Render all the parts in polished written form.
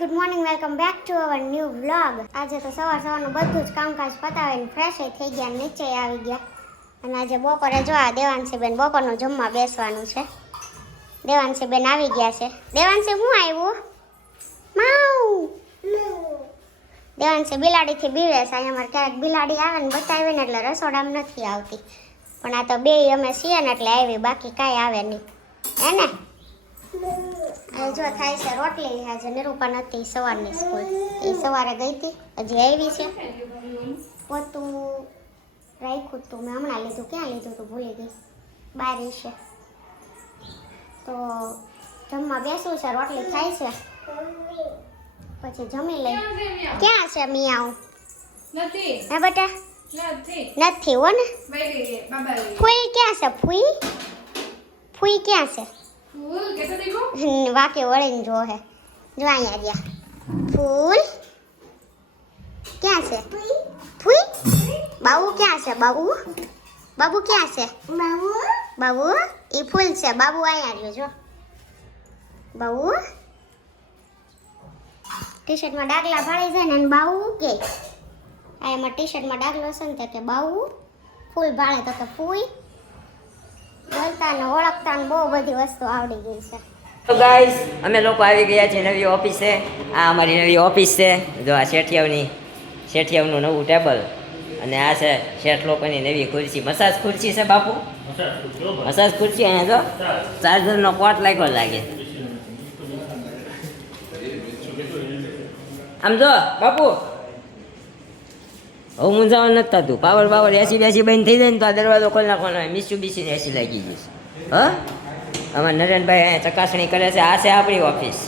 Good morning, welcome back to our new vlog. આજે તો સવારનું બધું જ કામકાજ પતાવીને ફ્રેશ થઈ ગયા, નીચે આવી ગયા. અને આજે બપોરે જો આ દેવાંશીબેન બપોરનું જમવા બેસવાનું છે. દેવાંશીબેન આવી ગયા છે. દેવાંશી હું આવ્યું? માઉ. દેવાંશી બિલાડીથી બીવે છે. અહીંયા અમારે ક્યારેક બિલાડી આવે ને બતાવે ને એટલે રસોડામાં નથી આવતી, પણ આ તો બે અમે છીએ ને એટલે આવી, બાકી કાંઈ આવે નહીં હે ને. અને જો થાય છે રોટલી. આજે નિરૂપા નથી સવારની સ્કૂલ, એ સવારે ગઈ હતી, હજી આવી છે. પોતું રાખ્યું તું મેં હમણાં લીધું, ક્યાં લીધું તું ભૂલી ગઈ, બારી છે. તો જમવા બેસવું છે, રોટલી થાય છે પછી જમી લઈ. ક્યાં છે મિયાઉ? નથી હે બેટા? નથી હો ને. ફૂઈ ક્યાં છે? ફૂઈ ક્યાં છે? વાકે વળીને જો હે, જો અહીંયા રહ્યા. ફૂલ ક્યાં છે? ફૂઈ બાબુ ક્યાં છે? બાબુ ક્યાં છે? બાબુ ઈ ફૂલ છે. બાબુ અહીંયા રહ્યો જો. બાબુ ટી શર્ટમાં ડાગલા ભાળી જાય ને અને બાબુ કે આ એમાં ટી શર્ટમાં ડાગલો હશે ને કે બાબુ ફૂલ ભાળે તો કે ફૂઈ. બોલતા ને ઓળખતા ને બહુ બધી વસ્તુ આવડી ગઈ છે. તો ગાઈસ અમે લોકો આવી ગયા છીએ નવી ઓફિસે. આ અમારી નવી ઓફિસ છે. જો આ શેઠિયાવનું નવું ટેબલ અને આ છે શેઠ લોકોની નવી ખુરશી. મસાજ ખુરશી છે બાપુ, મસાજ ખુરશી. અહીંયા જો ચાર્જરનો કોટ લાગ્યો લાગે. આમ જો બાપુ હવે મૂંઝાવાનું નથી થતું. પાવર એસી બેસી બંધ થઈ જાય ને તો આ દરવાજો ખોલી નાખવાનો. મિસ્યુબીસીની એસી લાગી જઈશ. હા, અમારે નરેનભાઈ અહીંયા ચકાસણી કરે છે. આ છે આપણી ઓફિસ.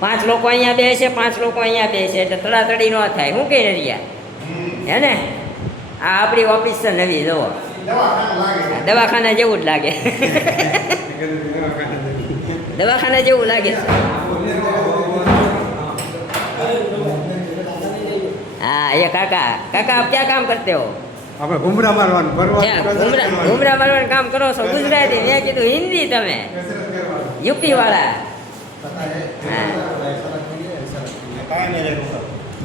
5 લોકો અહીંયા બેસે, 5 લોકો અહીંયા બેસે એટલે તડાતડી ન થાય. શું કહી રહ્યા હે ને? આ આપણી ઓફિસ છે નવી. જુઓ, દવાખાના જેવું જ લાગે. દવાખાના જેવું લાગે છે. हाँ ये काका आप क्या काम करते हो? આપણે ઘુમરા મારવાનું घूमरा मारવાનું કામ કરો છો. ગુજરાતી મેં કીધું હિન્દી તમે યુપી વાળા. हाँ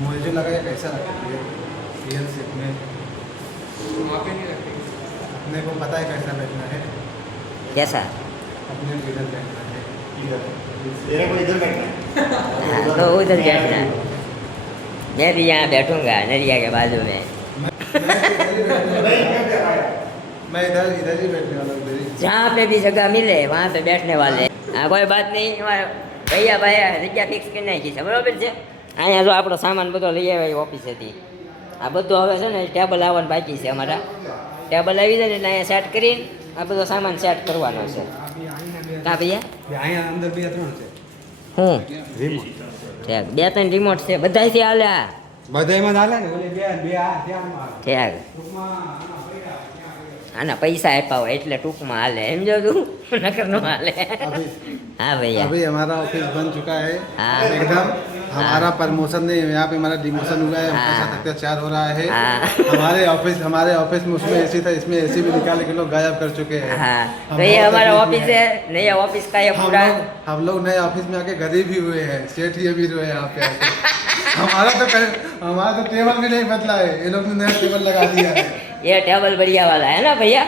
मुझे लगा ये कैसा रखेंगे रियल शेप में अपने को पता है कैसा बैठना है. कैसा? अपने को इधर बैठना है. इधर तेरे को इधर बैठना है. हाँ, तो उधर बैठना. मैं भी यहाँ बैठूंगा नरिया के बाजू में. मैं इधर ही बैठने वाला हूँ. जहाँ पे भी जगह मिले वहाँ पे बैठने वाले. हाँ कोई बात नहीं. भैया जગ્યા ફિક્સ કરી નાખી છે. બરાબર છે. અહીંયા જો આપણો સામાન બધો લઈ આવ્યો ઓફિસેથી. આ બધું હવે છે ને ટેબલ આવવાનું બાકી છે અમારા. ટેબલ આવી જાય ને એટલે અહીંયા સેટ કરીને આ બધો સામાન સેટ કરવાનો છે. હા ભૈયા અહીંયા અંદર 2-3 છે. હું રિમોટ 2-3 રિમોટ છે બધાયથી હાલ્યા. બધાયમાં હાલે ને. ઓલે બે આ ત્યારમાં ઠેક આના પૈસા આપ્યા હોય એટલે ટૂંકમાં હાલે. સમજો તું નકર નો હાલે. हाँ भैया अभी हमारा ऑफिस बन चुका है. हाँ एकदम हमारा प्रमोशन नहीं, यहाँ पे हमारा डिमोशन हुआ है. हाँ। अत्याचार हो रहा है. हाँ। हमारे ऑफिस में उसमें एसी था, इसमें एसी भी निकाल के लोग गायब कर चुके हैं. हाँ तो ये हमारा ऑफिस है. नया ऑफिस का ये पूरा हम लोग नए ऑफिस में आके गरीब ही हुए हैं. सेठ ये भी हुए यहाँ पे आके. हमारा तो टेबल भी नहीं बदला है. ये लोग ने नया टेबल लगा दिया है. ये टेबल बढ़िया वाला है ना भैया.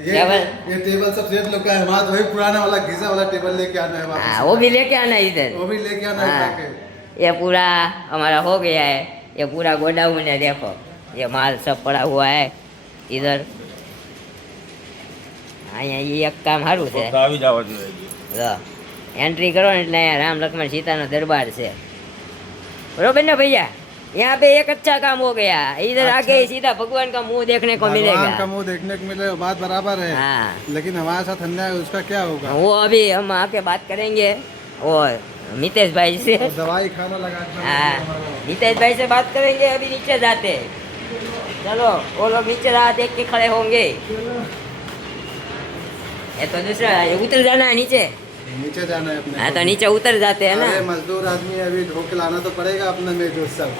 ये टेबल सब सेठ लोग का है. हमारा तो वही पुराना वाला घिसा वाला टेबल लेके आना है वापस. हाँ वो भी लेके आना इधर. वो भी लेके आना है हाँ, जाके. ये पूरा हमारा हो गया है. ये पूरा गोडाउन है. देखो ये माल सब पड़ा हुआ है इधर. અહીંયા એ એક કામ સારું છે. એન્ટ્રી કરો ને એટલે અહીંયા રામ લક્ષ્મણ સીતાનો દરબાર છે. बरोबर ना भैया? यहाँ पे एक अच्छा काम हो गया. इधर आके सीधा भगवान का मुंह देखने को मिलेगा. भगवान का मुंह देखने को मिलेगा, बात बराबर है. हाँ लेकिन हमारे साथ अन्याय उसका क्या होगा? वो अभी हम आके बात करेंगे और मितेश भाई से. और दवाई खाना लगा. हाँ मितेश भाई से बात करेंगे. अभी नीचे जाते. चलो वो लोग नीचे रहा देख के खड़े होंगे. ये तो दूसरा उतर जाना है नीचे. नीचे जाना है अपने. हाँ तो नीचे उतर जाते हैं ना. अरे मजदूर आदमी है, अभी ढोक के लाना तो पड़ेगा अपना मेजूर सब.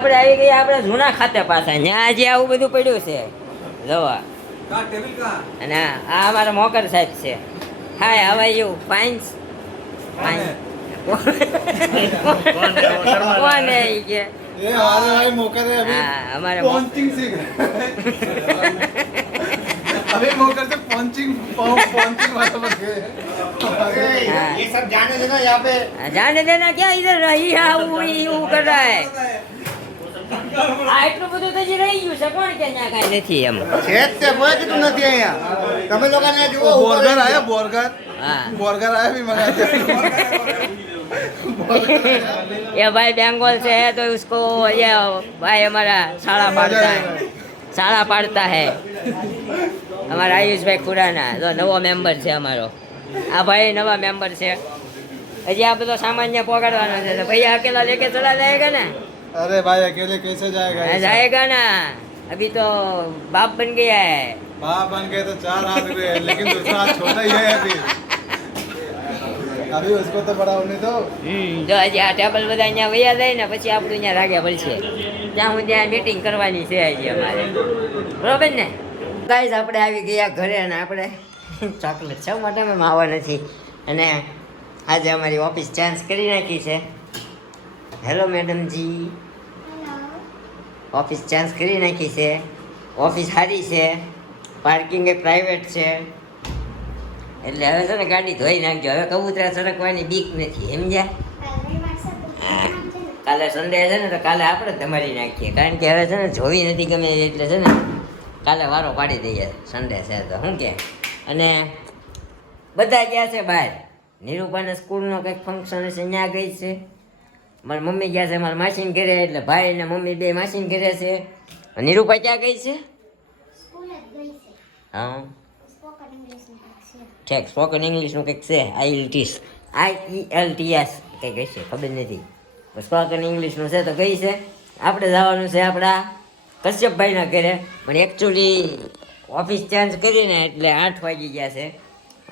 આપણે આવી ગયા આપણે જૂના ખાતે પાછા. ત્યાં જે આવું બધું પડ્યું છે જોવા. અને આ અમારા મોકર સાહેબ છે. હાય હાવ આર યુ? ફાઇન. કોણ હે ઈ કે ये हमारे भाई मौका है अभी हाँ, हमारे पॉन्चिंग सीख रहे अभी मौका से पॉन्चिंग वाला बन गए हाँ। ये सब जाने देना यहाँ पे जाने देना क्या इधर रही है वो कर रहा है આ એટલું બધું તો હજી રહી ગયું છે કોણ કે ત્યાં કાંઈ નથી એમ છે જ તે બોય કીધું નથી અહીંયા તમે લોકોને જુઓ बर्गर आया बर्गर हाँ बर्गर आया भी मंगा दिया ये भाई बंगाल से है तो उसको ये भाई हमारा साड़ा पाड़ता है हमारा आयुष भाई खुराना जो नवो मेम्बर છે અમારો આ ભાઈ નવા મેમ્બર છે હજી આ બધો સામાન્ય પકડવાનો છે તો ભૈया अकेला लेके चला जाएगा ना अरे भाई अकेले कैसे जाएगा ये सब? जाएगा ना अभी तो बाप बन गया है बाप बन गए तो 4 हाथ हुए लेकिन दूसरा हाथ छोटा ही है अभी उसको तो बड़ा होने दो જો હજી આ ટેબલ બધા અહીંયા વયા જાય ને પછી આપણું અહીંયા રાગ્યા પડશે ત્યાં હું ત્યાં મીટિંગ કરવાની છે હજી અમારે બરોબર ને ગાઈઝ આપણે આવી ગયા ઘરે અને આપણે ચોકલેટ શા માટે મેં માવા નથી અને આજે અમારી ઓફિસ ચેન્જ કરી નાખી છે હેલો મેડમજી ઓફિસ ચેન્જ કરી નાખી છે ઓફિસ સારી છે પાર્કિંગ એ પ્રાઇવેટ છે એટલે હવે છે ને ગાડી ધોઈ નાખજો હવે કબૂતરા સરકવાની બીક નથી સમજ્યા કાલે સન્ડે છે ને તો કાલે આપણે તમારી નાખીએ કારણ કે હવે છે ને જોવી નથી ગમે એટલે છે ને કાલે વારો પાડી દઈએ સન્ડે છે તો શું કે અને બધા ગયા છે બહાર નિરૂપાને સ્કૂલનો કંઈક ફંક્શન હશે ત્યાં ગઈ છે મારી મમ્મી ગયા છે મારા માસીને ઘરે એટલે ભાઈ ને મમ્મી બે માસીને ઘરે છે નિરૂપા ક્યાં ગઈ છે હા ઠીક સ્પોકન ઇંગ્લિશનું કંઈક છે IELTS કંઈક હશે ખબર નથી સ્પોકન ઇંગ્લિશનું છે તો ગઈ છે આપણે જવાનું છે આપણા કશ્યપભાઈના ઘરે પણ એકચ્યુઅલી ઓફિસ ચેન્જ કરીને એટલે 8 વાગી ગયા છે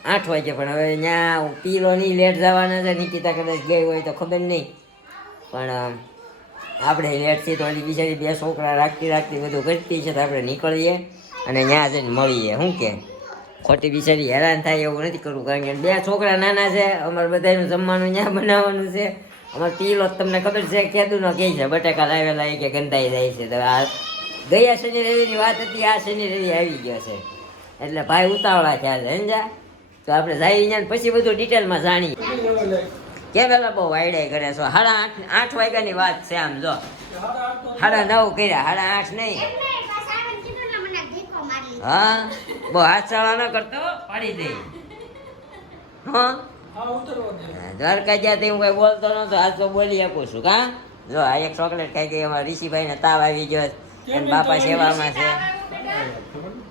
8 વાગે પણ હવે ત્યાં પીલો નહીં લેટ જવાના છે નિકિતા કદાચ ગઈ હોય તો ખબર નહીં પણ આપણે લેટથી તો ઓલી બિચારી બે છોકરા રાખતી બધું કરતી છે તો આપણે નીકળીએ અને ત્યાં જઈને મળીએ શું કે ખોટી બિચારી હેરાન થાય એવું નથી કરવું કારણ કે બે છોકરા નાના છે અમારે બધાનું જમવાનું ત્યાં બનાવવાનું છે અમારે પીલો તમને ખબર છે કેદુનો કહે છે બટાકા લાવેલા કે ગંધાઈ જાય છે તો આ ગયા શનિ રવિની વાત હતી આ શનિ રવિ આવી ગયો છે એટલે ભાઈ ઉતાવળા થયા છે સમજા તો આપણે જઈએ ત્યાં પછી બધું ડિટેલમાં જાણીએ કે પેલા બહુ આઈડિયા કરે છો 8:30 વાગ્યાની વાત છે આમ જો 9:30 કર્યા 8:30 નહીં હા બહુ હાથ ચાળા ન કરતો પાડી દે હા દ્વારકા જ્યાં હું કઈ બોલતો નતો આજ તો બોલી શકું છું કા જો આ એક ચોકલેટ ખાઈ ગઈ અમારા ઋષિભાઈ ને તાવ આવી ગયો અને બાપા સેવામાં છે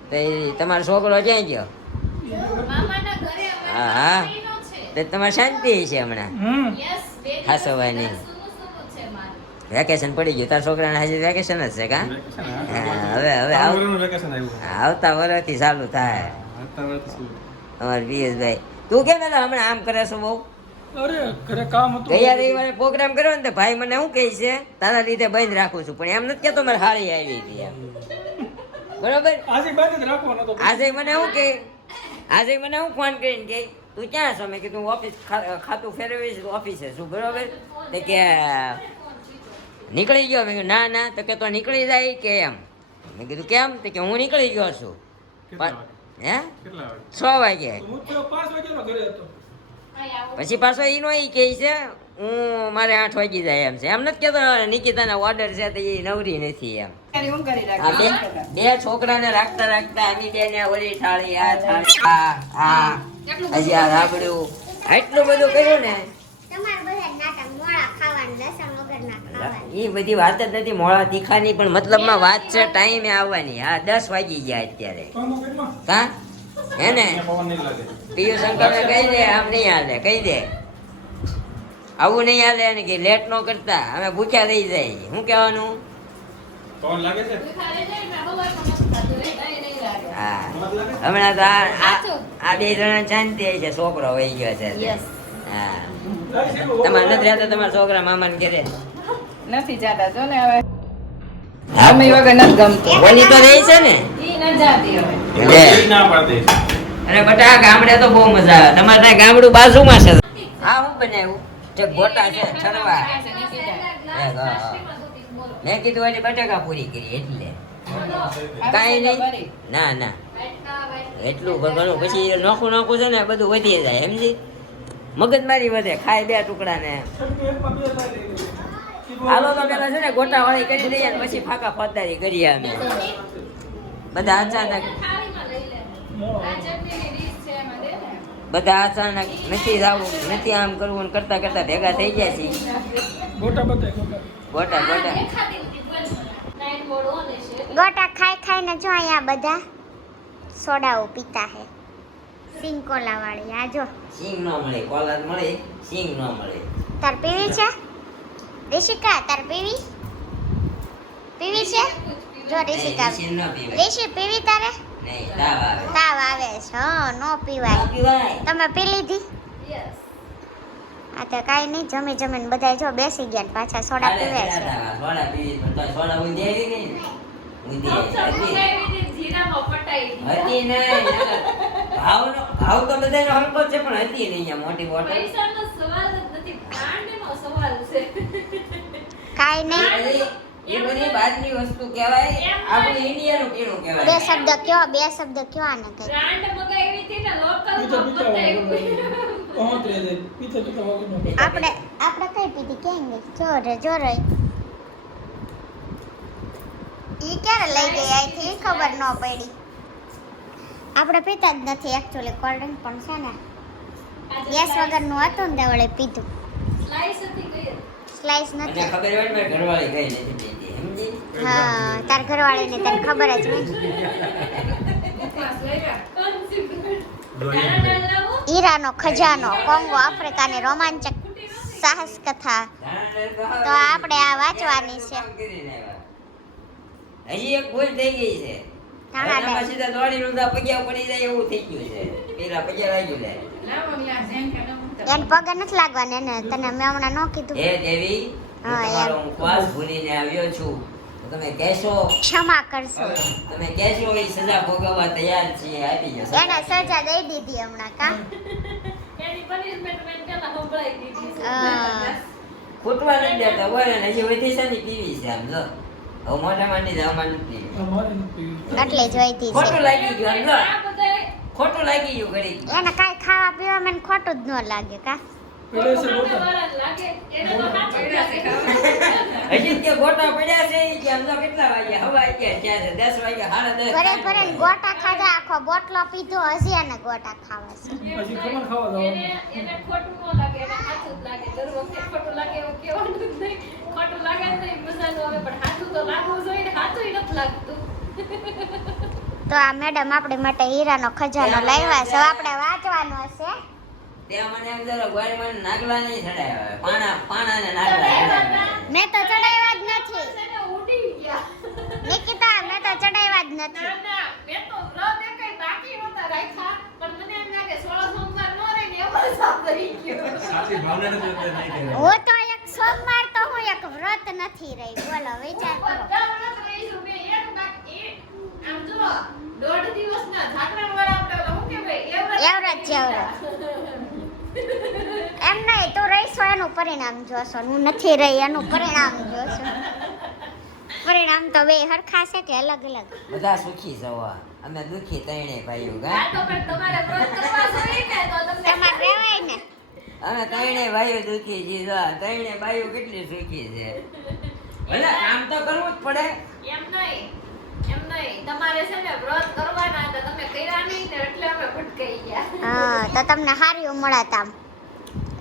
તો તમારો છોકરો ક્યાં ગયો હા હા તો તમારે શાંતિ છે હમણાં હાસવાની વેકેશન પડી ગયું તારા છોકરાને હજી વેકેશન જ છે કા હવે આવતા વર્ષથી ચાલુ થાય અમારે પિયુષભાઈ તું કેમ હમણાં આમ કરે છો બહુ ગયા રવિવારે પ્રોગ્રામ કર્યો ને તો ભાઈ મને શું કહે છે તારા લીધે બંધ રાખું છું પણ એમ નથી કેતો મારે હાળી આવી હતી એમ બરોબર આજે મને શું કે આજે મને હું ફોન કરીને કે તું ક્યાં છો મેં કીધું ઓફિસ ખાતું ફેરવીશ ઓફિસે છું બરોબર તો કે નીકળી ગયો મેં કીધું ના તો કે તો નીકળી જાય કે એમ મેં કીધું કેમ તો કે હું નીકળી ગયો છું હે 6 વાગે પછી પાછો એનો એ કહે છે હું મારે 8 વાગી જાય એમ છે એમ નથી કેતો નિકિતાના ઓર્ડર છે તો એ નવરી નથી એમ બે છોકરાને રાખતા આમી બે ને ઓલી થાળી આ થાળી આ હજી આ રાબડું એટલું બધું કર્યું ને એ બધી વાત જ નથી મોડા તીખાની પણ મતલબમાં વાત છે ટાઈમે આવવાની હા 10 વાગી ગયા અત્યારે હા હે ને પિયુષ અંકલને કહી દે આમ નહીં હાલે કહી દે આવું નહીં હાલે ને કે લેટ ન કરતા અમે ભૂખ્યા રહી જાય શું કહેવાનું હા હમણાં તો આ બે જણા શાંતિ છે છોકરો વહી ગયો છે હા તમારે નથી રહેતા તમારા છોકરા મામાને ઘરે નથી જાતા જો ને હવે મમ્મી વગર નથી ગમતું ઓલી તો રહી છે ને ઈ ન જાતી હવે અરે બટા ગામડે તો બહુ મજા આવે તમારે ત્યાં ગામડું બાજુમાં છે આ હું બનાવ્યું જે ગોટા છે છરવા મેં કીધું એની બટાકા પૂરી કરી એટલે કાંઈ નહીં ના ના એટલું ઘણું પછી નોખું નોખું છે ને બધું વધી જાય સમજી મગજમારી વધે ખાય 2 ટુકડા ને હાલો તો પેલા છે ને ગોટા વાળી કરી દઈએ ને પછી ફાકા ફોજદારી કરીએ અમે બધા અચાનક નથી જવું નથી આમ કરવું ને કરતા કરતા ભેગા થઈ ગયા છે ગોટા ગોટા ખાઈને જો અહીંયા બધા સોડાઓ પીતા હે સિંગ કોલા વાળી આ જો સિંગ નો મળે કોલા મળે સિંગ નો મળે તાર પીવી છે રિશિકા તાર પીવી છે જો રિશિકા સિંગ ન પીવાય રિશી પીવી તારે નહીં તાવ આવે તાવ આવે છે નો પીવાય તમે પી લીધી આ તો કાંઈ નહીં જમીને બધા જો બેસી ગયા ને પાછા સોડા પીવે છે સોડા પીવી પણ તો સોડા ઊંધી આવી નહીં હતી નહીં ભાવ તો બધાનો હલકો છે પણ હતી નહીં અહીંયા મોટી બોટલ કાંઈ નહીં એ બધી બહારની વસ્તુ કહેવાય આપણું ઇન્ડિયાનું કીણું કહેવાય બે શબ્દ કયો આને કઈ આપણે કઈ પીધી કેંગે જોરે ઈ ક્યારે લઈ ગઈ આઈથી ખબર ન પડી આપણે પીતા જ નથી એકચ્યુઅલી કોલ્ડ ડ્રિંક પણ છે ને ગેસ વગરનું હતું ને તે વળે પીધું સ્લાઈસ અને નથી ખબર હોય ને ઘરવાળી ગઈ નથી પીતી સમજી હા તાર ઘરવાળીને તને ખબર જ હોય હીરાનો ખજાનો કોંગો આફ્રિકાની રોમાંચક સાહસ કથા તો આપણે આ વાંચવાની છે હજી એક ભૂલ થઈ ગઈ છે આનામાં સીધા દોડી રૂંધા પગ્યા પડી જાય એવું થઈ ગયું છે પેલા પગ્યા લાગ્યું લે એને પગે નથી લાગવાને એને તને મેં હમણાં ન કીધું હે દેવી હા, તમારો હું શ્વાસ ભૂલીને આવ્યો છું તો તમે કહેશો ક્ષમા કરશો તમે કહેશો એ સજા ભોગવવા તૈયાર છીએ આપી જશો એને સજા દઈ દીધી હમણાં કા ખૂટવા નથી દેતા બોલે ને હજી વધી છે ને પીવી છે આમ જો હવે મોઢા માંડી જવામાં નથી એટલે જોઈ હતી ખોટું લાગી ગયું આમ જો ખોટું લાગી ગયું ઘડી એને કાંઈ ખાવા પીવા મને ખોટું જ ન લાગે કા હજી કે ગોટા પડ્યા છે ઈ કે આમ જો કેટલા વાગ્યા હવા ગયા ક્યાં છે 10 વાગ્યા 10:30 ભરે ભરે ગોટા ખાધા આખો બોટલો પીધો હજી એને ગોટા ખાવા છે તો આ મેડમ આપણી માટે હીરાનો ખજાનો લાવ્યા છે આપણે વાંચવાનો હશે ત્યાં મને એમ જરા ગોળમાં નાગલા નહીં ચડાવ્યા પાણા ને નાગલા મેં તો ચડાવ્યા જ નથી નિકિતા મેં તો ચડાવ્યા જ નથી હું તો એક સોમવાર તો હું એક વ્રત નથી રહી બોલો વિચાર કરો એવરેજ એમ નહીં તું રહીશો એનું પરિણામ જોશો હું નથી રહી એનું પરિણામ જોશો પરિણામ તો બે હરખા છે કે અલગ અલગ બધા સુખી જવા અમે દુખી તણે ભાઈઓ ગા તમારે રહેવાય ને અમે તણે ભાઈઓ દુખી જી જો તણે ભાઈઓ કેટલી સુખી છે ભલે કામ તો કરવું જ પડે એમ નહીં તમારે છે ને વ્રત કરવાના હતા તમે કર્યા નહીં ને એટલે અમે ભટકાઈ ગયા હા તો તમને હારી મળત આમ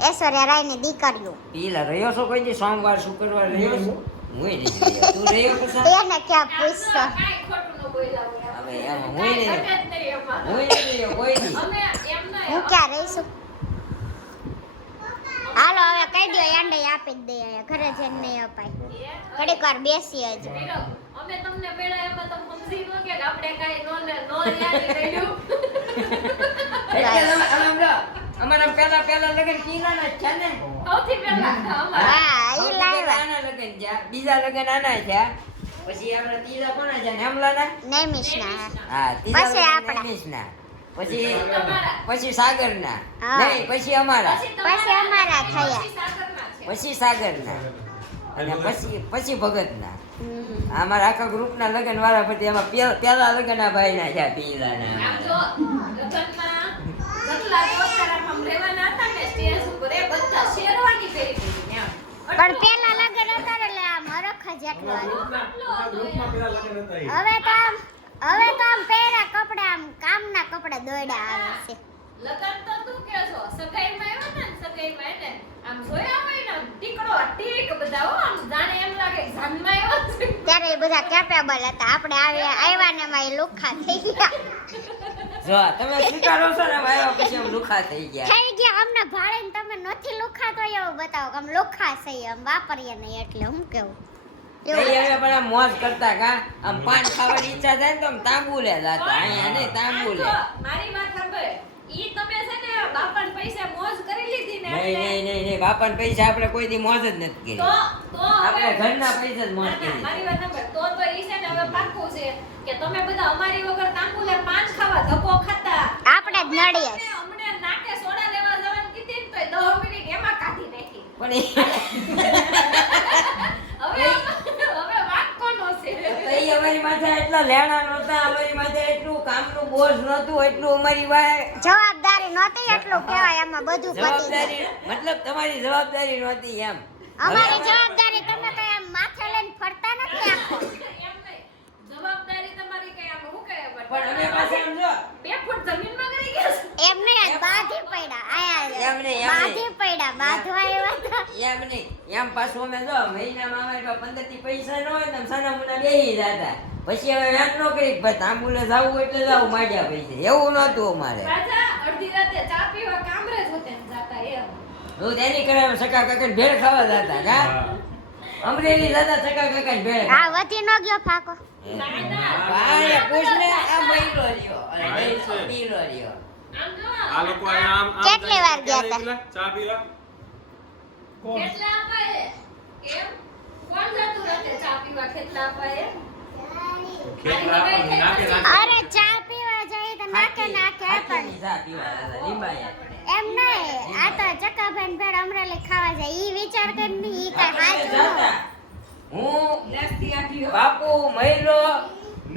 ઐશ્વર્યા રાયની દીકરીઓ પીલા રહ્યો છો કોઈ દી સોમવાર શુક્રવાર રહ્યો છો હું નહીં રહ્યો. તું રહ્યો કસા એને ક્યાં પૂછશો કાંઈ ખોટું ન બોલ્યા હવે એમ હું નહીં કાંઈ ઘટે જ નહીં એમાં. હું નહીં રહ્યો કોઈ દી અમે એમ નહીં હું ક્યાં રહીશું હાલો હવે કહી દો એંડે આપી જ દઈએ ઘરે જઈને નહીં અપાય ઘડીક વાર બેસીએ જ વીરો, અમે તમને પેલા એમાં તમે સમજી લો કે આપણે કાંઈ નો યાદ કર્યું એટલે તમે આમ લો અમારા પહેલા લગન કીલાના જ છે ને સૌથી પહેલા અમારા હા ઈ લાવ્યા આના લગન છે બીજા લગન આના છે પછી આપણે ત્રીજા કોના છે નેમલાના નૈમિષના હા ત્રીજા પછી લગન આપણા. નેમિષના. પછી તમારા. પછી સાગરના હા. નહીં પછી અમારા પછી અમારા થયા. પછી સાગરના છે. પછી સાગરના અને પછી ભગતના હમ. અમારા આખા ગ્રુપના લગ્ન વાળા પછી એમાં પેલા લગ્નના ભાઈના છે પીલાના આમ જો લગ્નમાં જેટલા દોસ્તારા આમ રહેવાના હતા ને સ્ટેજ ઉપર એ બધા શેરવાની પહેરી દીધી એમ. પણ પેલા લગન હતા ને એટલે આમ હરખ જ એટલો હતો. હવે તો આમ પહેરા કપડા આમ કામના કપડા દોડ્યા આવે છે. લગન તો તું કે છો સગાઈમાં આવ્યો ને સગાઈમાં એને આમ જોયા હોય ને ટીકડો ટીક બધા હો આમ જાણે એમ લાગે કે જાનમાં આવ્યો છે. ત્યારે એ બધા કેપેબલ હતા. આપણે આવ્યા ને એમાં એ લુખ્ખા થઈ ગયા. જો તમે સ્વીકારો છો ને આવ્યા પછી આમ લુખા થઈ ગયા થઈ ગયા અમને ભાડે ને તમે નથી લુખ્ખા તો એવું બતાવો કે આમ લુખ્ખા છે આમ વાપરીએ નહીં એટલે હું કેવું કઈ હવે પણ આમ મોજ કરતા કા આમ પાન ખાવાની ઈચ્છા થાય ને તો આમ તાંબુલે જાતા અહીંયા નહીં તાંબુલે આ જો, મારી વાત સાંભળ. ઈ તમે છે ને બાપાના પૈસા મોજ કરી લીધી ને નહીં એટલે- નહીં નહીં નહીં બાપાના પૈસા આપણે કોઈ દી મોજ જ નથી કરી તો આપણે હવે ઘરના પૈસા જ મોજ ના, ના, કરી મારી વાત સાંભળ. તો ઈ છે ને હવે પાક્કું છે કે તમે બધા અમારી વગર તાંબુલે પાન ખાવા ધક્કો ખાતા આપણે જ નડીએ. અમને નાકે સોડા લેવા જવાનું કીધી ને તોય 10 મિનિટ એમાં કાઢી નાખી. પણ હવે વાત કોનો છે? એ અમારી માથે એટલા લેણા નહોતા અમારી માથે એટલું કામનું બોજ નહોતું એટલું અમારી વાય જવાબદારી નહોતી એટલું કહેવાય એમાં બધું પતી જાય. જવાબદારી મતલબ તમારી જવાબદારી નહોતી એમ અમારી જવાબદારી તમે કઈ આમ માથે લઈને ફરતા નથી આખો. એમ નહીં. જવાબદારી તમારી કઈ આમ હું કહે પણ અમે પાસે આમ જો 2 ફૂટ જમીનમાં કરી ગયા છો. એમ નહીં બાંધી પડ્યા આયા એમ નહીં, એમ બાંધી પડ્યા બાંધવા આવ્યા હતા. એમ નહીં એમ પાછું અમે જો મહિનામાં અમારી પાસે 15 થી પૈસા ન હોય ને સાના મુના બેહી જતા પછી હવે વેટ ન કરી ભાઈ તાંબુલે જાવું એટલે જાવું માંડ્યા પૈસા એવું નહોતું અમારે રાજા અડધી રાતે ચા પીવા કામરેજ હોતે ને જાતા એમ. હું તેની કરે સકા કાકા ભેળ ખાવા જતા કા અમરેલી જતા સકા કાકા ભેળ હા વધી ન ગયો ફાકો. ભાઈ પૂછ ને આ મહિનો રહ્યો અને મહિનો રહ્યો આમ જો આ લોકો અહીંયા આમ કેટલી વાર ગયા હતા? ચા પીલા કેટલા અપાય? એમ? કોણ જતું રાતે ચા પીવા કેટલા અપાય? ખેતલા નાકે નાકે અરે ચા પીવા જઈએ તો નાકે નાકે પણ હાથીની ચા પીવા જતા લીંબાયા એમ નહીં આ તો ચકાભાઈ ભેળ અમરેલી ખાવા જાય ઈ વિચાર કરીને ઈ કઈ આપણે સાચું જતા. ન. હું લેસથી આખી બાપુ મહિલો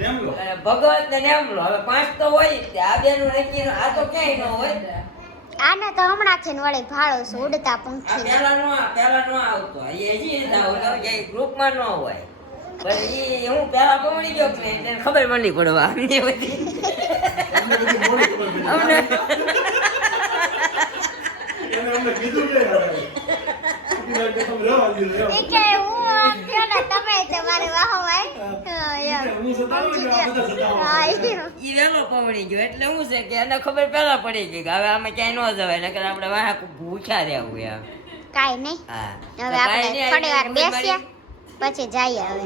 નેમલો અને ભગત ને નેમલો હવે 5 તો હોય જ તે. આ બેનું નક્કી આ તો ક્યાંય ન હોય આને તો હમણાંથી વળી ભાળું છું ઉડતા આ પંખી. પેલા નો આવતો એ હજી રીતે આવતો ક્યાંય ગ્રુપમાં ન હોય પણ ઈ હું પેલા પમણી ગયો કે નહીં એને ખબર પણ નહીં પડવા અમને બધી અમને અમને કીધું કે ઈ કે હું આમ થયો ને તમે તમારે વાહો ભાઈ હું સતાવું ને આ બધા સતાવો. ઈ વહેલો પમણી ગયો એટલે શું છે કે એને ખબર પેલા પડી ગઈ કે હવે આમે ક્યાંય ન જવાય નકર આપણે વાહ ભૂખ્યા રહેવું એમ કાઈ નહીં હા હવે આપણે થોડી વાર બેસીએ પછી જઈએ હવે.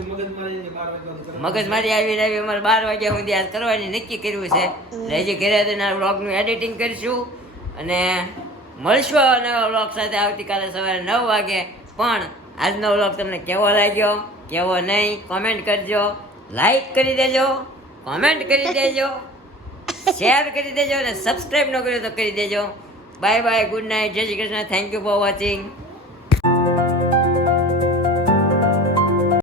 મગજમારી આવીને આવી અમારે 12 વાગ્યા સુધી આજ કરવાની નક્કી કર્યું છે એટલે હજી ઘરે જઈને વ્લોગનું એડિટિંગ કરીશું અને મળશું નવા વ્લોગ સાથે આવતીકાલે સવારે 9 વાગે પણ આજનો વ્લોગ તમને કેવો લાગ્યો કેવો નહીં કોમેન્ટ કરજો લાઈક કરી દેજો કોમેન્ટ કરી દેજો શેર કરી દેજો અને સબસ્ક્રાઈબ ન કર્યો તો કરી દેજો બાય બાય ગુડ નાઇટ જય Shri Krishna thank you for watching